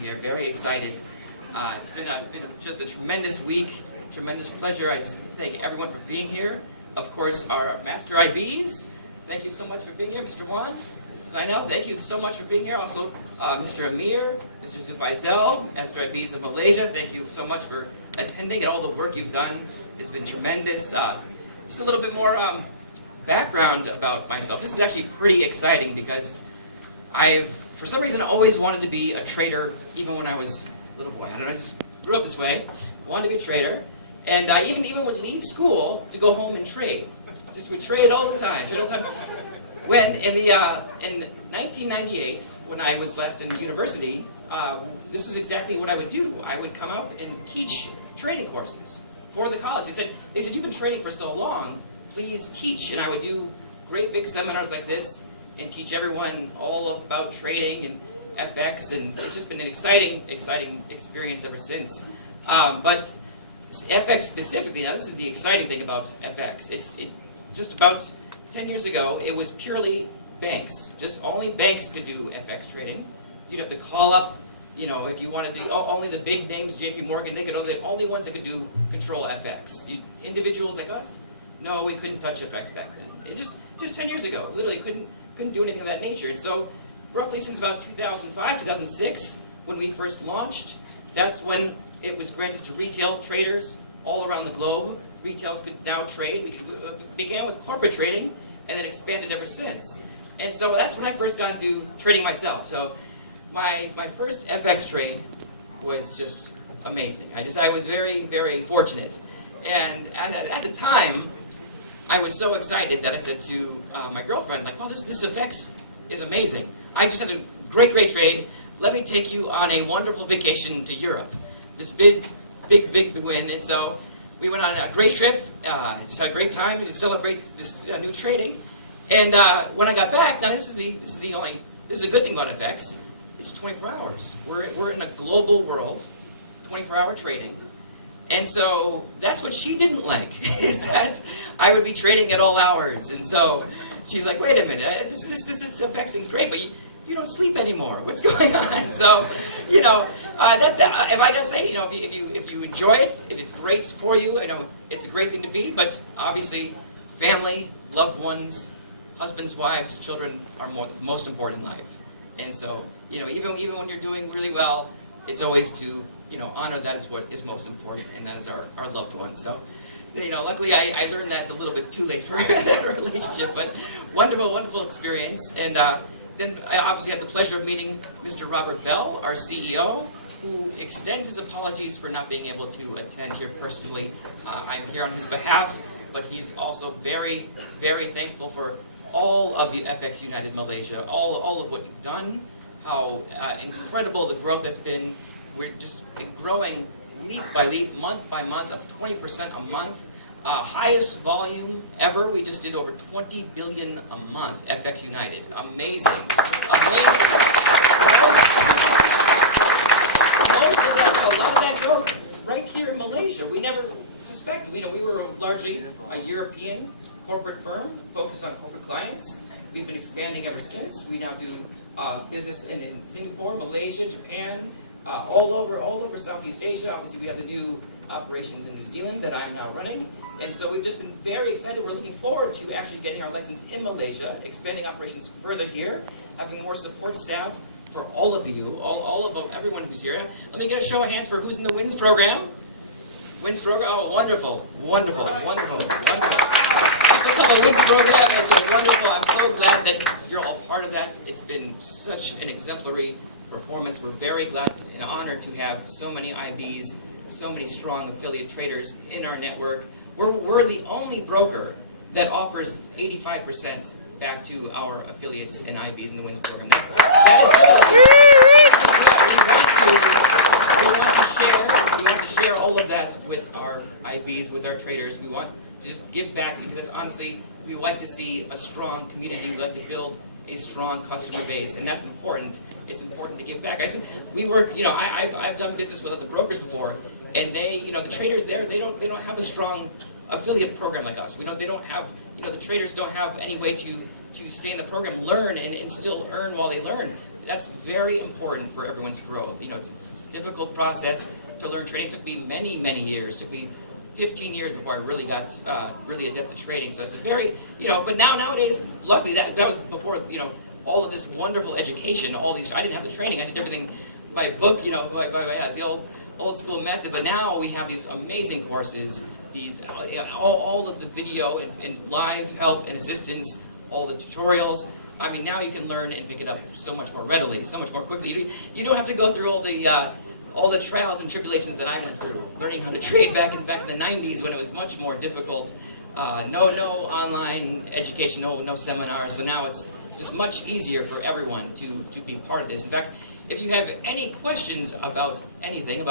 here. Very excited. It's been just a tremendous week, tremendous pleasure. I just thank everyone for being here. Of course, our Master IBs. Thank you so much for being here, Mr. Juan. Mrs. Zainal, thank you so much for being here. Also, Mr. Amir, Mr. Zubaisel, Master IBs of Malaysia. Thank you so much for attending and all the work you've done. It's been tremendous. Just a little bit more background about myself. This is actually pretty exciting because I've, for some reason, always wanted to be a trader, even when I was a little boy. I don't know, I just grew up this way, wanted to be a trader, and I even would leave school to go home and trade. Just would trade all the time, When in 1998, when I was last in university, this was exactly what I would do. I would come out and teach trading courses for the college. They said, you've been trading for so long, please teach. And I would do great big seminars like this and teach everyone all about trading and FX, and it's just been an exciting experience ever since. But FX specifically, now this is the exciting thing about FX. Just about 10 years ago, it was purely banks. Just only banks could do FX trading. You'd have to call up, if you wanted to, only the big names, JP Morgan, they could, the only ones that could do control FX. Individuals like us, no, we couldn't touch FX back then. It just 10 years ago, literally couldn't do anything of that nature. And so, roughly since about 2005, 2006, when we first launched, that's when it was granted to retail traders all around the globe. Retails could now trade. We began with corporate trading and then expanded ever since. And so that's when I first got into trading myself. So my first FX trade was just amazing. I was very, very fortunate. And at the time, I was so excited that I said to my girlfriend, like, wow, this FX is amazing. I just had a great trade. Let me take you on a wonderful vacation to Europe. This big win. And so we went on a great trip. Just had a great time to celebrate this new trading. And when I got back, now this is a good thing about FX. It's 24 hours. We're in a global world, 24-hour trading. And so that's what she didn't like, is that I would be trading at all hours. And so she's like, wait a minute, this FX thing's great, but you don't sleep anymore. What's going on? So, if I gotta say, if you enjoy it, if it's great for you, it's a great thing to be. But obviously, family, loved ones, husbands, wives, children are most important in life. And so, even when you're doing really well, it's always to honor that is what is most important, and that is our loved ones. So, luckily I learned that a little bit too late for that relationship, but wonderful experience. And then I obviously had the pleasure of meeting Mr. Robert Bell, our CEO, who extends his apologies for not being able to attend here personally. I'm here on his behalf, but he's also very, very thankful for all of the FX United Malaysia, all of what you've done, how incredible the growth has been. We're just growing leap by leap, month by month, up 20% a month. Highest volume ever. We just did over 20 billion a month, FX United. Amazing. Amazing. A lot of that growth right here in Malaysia. We never suspected. We were largely a European corporate firm focused on corporate clients. We've been expanding ever since. We now do business in Singapore, Malaysia, Japan, all over Southeast Asia. Obviously, we have the new operations in New Zealand that I'm now running. And so we've just been very excited. We're looking forward to actually getting our license in Malaysia, expanding operations further here, having more support staff for all of you, everyone who's here. Let me get a show of hands for who's in the WINS program. WINS program, oh, wonderful. Look up a WINS program, it's wonderful. I'm so glad that you're all part of that. It's been such an exemplary performance. We're very glad and honored to have so many IBs, so many strong affiliate traders in our network. We're the only broker that offers 85% back to our affiliates and IBs in the WINS program. That is good. We want to share all of that with our IBs, with our traders. We want to just give back because honestly, we like to see a strong community. We like to build a strong customer base, and that's important. It's important to give back. We work. I've done business with other brokers before, and they, the traders there, they don't have a strong affiliate program like us. They don't have, the traders don't have any way to stay in the program, learn, and still earn while they learn. That's very important for everyone's growth. You know, it's a difficult process to learn trading. It took me many, many years. It took me 15 years before I really got really adept at trading. So it's a very, you know, but nowadays, luckily that was before, you know, all of this wonderful education, all these, I didn't have the training, I did everything by book, you know, by the old school method. But now we have these amazing courses, these all of the video and live help and assistance, all the tutorials. I mean, now you can learn and pick it up so much more readily, so much more quickly. You don't have to go through all the trials and tribulations that I went through, learning how to trade back in the 90s when it was much more difficult. No online education, no seminars. So now it's just much easier for everyone to be part of this. In fact, if you have any questions about anything, about